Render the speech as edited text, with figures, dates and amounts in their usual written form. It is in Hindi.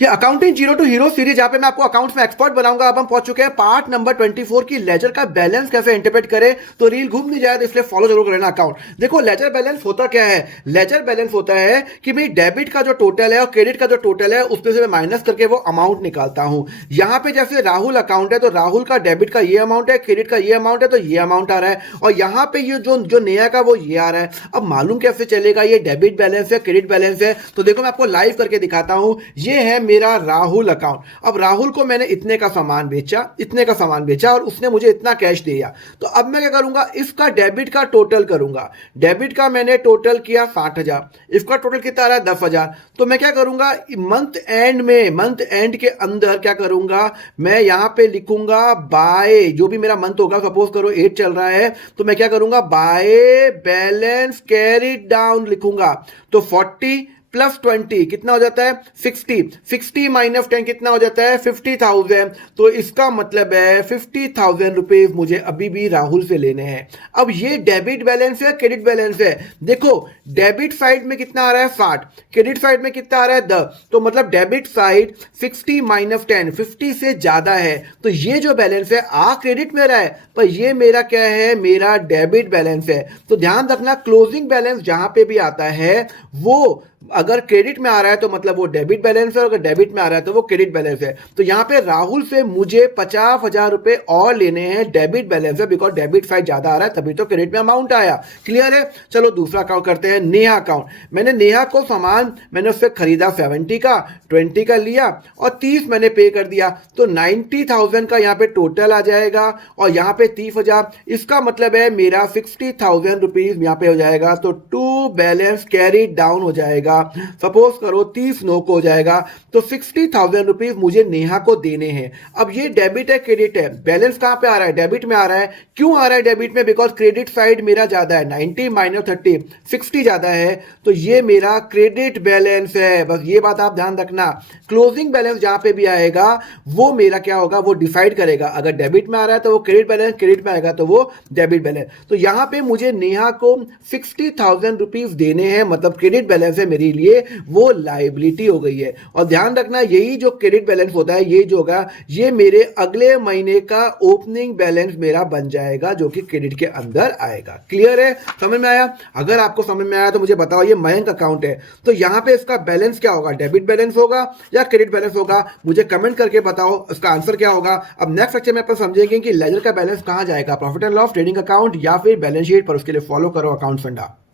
ये accounting zero to hero series, जहां पे मैं आपको अकाउंट्स में एक्सपर्ट बनाऊंगा। अब हम पहुंच चुके हैं पार्ट नंबर 24 की लेजर का बैलेंस कैसे इंटरप्रेट करें। तो रील घूम नहीं जाए तो इसलिए फॉलो जरूर करना अकाउंट। देखो लेजर बैलेंस होता क्या है। लेजर बैलेंस होता है कि भाई डेबिट का जो टोटल है और क्रेडिट का जो टोटल है उसमें से मैं माइनस करके वो अमाउंट निकालता हूं। यहां पे जैसे राहुल अकाउंट है तो राहुल का डेबिट का ये अमाउंट है, क्रेडिट का ये अमाउंट है, तो ये अमाउंट आ रहा है। और यहां पे ये जो जो नया का वो ये आ रहा है। अब मालूम कैसे चलेगा ये डेबिट बैलेंस है क्रेडिट बैलेंस है। तो देखो मैं आपको लाइव करके दिखाता हूं। ये है मेरा राहुल अकाउंट। अब राहुल को मैंने इतने का सामान बेचा, इतने का सामान बेचा और उसने मुझे इतना कैश दिया। तो अब मैं क्या करूंगा, इसका डेबिट का टोटल करूंगा। डेबिट का मैंने टोटल किया 60,000, इसका टोटल कितना आ रहा है 10,000। तो मैं क्या करूंगा मंथ एंड में, मंथ एंड के अंदर क्या करूंगा, मैं यहां पे लिखूंगा बाय, जो भी मेरा मंथ होगा, सपोज करो 8 चल रहा है तो मैं क्या करूंगा बाय बैलेंस कैरिड डाउन लिखूंगा। तो 40 प्लस 20 कितना हो जाता है 60, 60 माइनस 10 कितना हो जाता है 50,000। तो इसका मतलब है 50,000 रुपीज मुझे अभी भी राहुल से लेने हैं। अब ये डेबिट बैलेंस है क्रेडिट बैलेंस है। देखो डेबिट साइड में कितना आ रहा है 60, क्रेडिट साइड में कितना आ रहा है 10। तो मतलब डेबिट साइड 60 माइनस 10 50 से ज्यादा है। तो ये जो बैलेंस है आ क्रेडिट में रहा है, पर ये मेरा क्या है, मेरा डेबिट बैलेंस है। तो ध्यान रखना क्लोजिंग बैलेंस जहां पे भी आता है वो अगर क्रेडिट में आ रहा है तो मतलब वो डेबिट बैलेंस है, और अगर डेबिट में आ रहा है तो वो क्रेडिट बैलेंस है। तो यहां पे राहुल से मुझे 50,000 रुपए और लेने हैं, डेबिट बैलेंस है, बिकॉज डेबिट साइड ज्यादा आ रहा है तभी तो क्रेडिट में अमाउंट आया। क्लियर है। चलो दूसरा अकाउंट करते हैं, नेहा अकाउंट। मैंने नेहा को सामान मैंने उससे खरीदा 70 का, 20 का लिया और 30 मैंने पे कर दिया। तो 90,000 का यहाँ पे टोटल आ जाएगा और यहाँ पे 30,000। इसका मतलब है मेरा 60,000 रुपीज यहाँ पे हो जाएगा। तो टू बैलेंस कैरी डाउन हो जाएगा। सपोज करो 30 नो को हो जाएगा। तो 60,000 रुपीज मुझे नेहा को देने हैं। अब ये डेबिट है क्रेडिट है, बैलेंस कहां पे आ रहा है, डेबिट में आ रहा है। क्यों आ रहा है डेबिट में, बिकॉज क्रेडिट साइड मेरा ज्यादा है, 90 माइनस 30 60 ज्यादा है। तो ये मेरा क्रेडिट बैलेंस है, बस ये बात आप ध्यान रखना। क्लोजिंग बैलेंस जहां पे भी आएगा वो मेरा क्या होगा, वो डिसाइड करेगा। अगर डेबिट में आ रहा है तो वो क्रेडिट बैलेंस, क्रेडिट में आएगा तो वो डेबिट बैलेंस। तो यहां पे मुझे नेहा को 60,000 रुपीज देने हैं, मतलब क्रेडिट बैलेंस है मेरे लिए, वो लायबिलिटी हो गई है। और ध्यान रखना यही जो क्रेडिट बैलेंस होता है ये जो होगा ये मेरे अगले महीने का ओपनिंग बैलेंस मेरा बन जाएगा, जो कि क्रेडिट के अंदर आएगा। क्लियर है, समझ में आया। अगर आपको समझ में आया तो मुझे बताओ, ये मयंक अकाउंट है तो यहां पे इसका बैलेंस क्या होगा, डेबिट बैलेंस होगा या क्रेडिट बैलेंस होगा, मुझे कमेंट करके बताओ इसका आंसर क्या होगा। अब नेक्स्ट लेक्चर में अपन समझेंगे कि लेजर का बैलेंस कहां जाएगा, profit and loss, trading account या फिर बैलेंस शीट पर। उसके लिए फॉलो करो अकाउंट फंडा।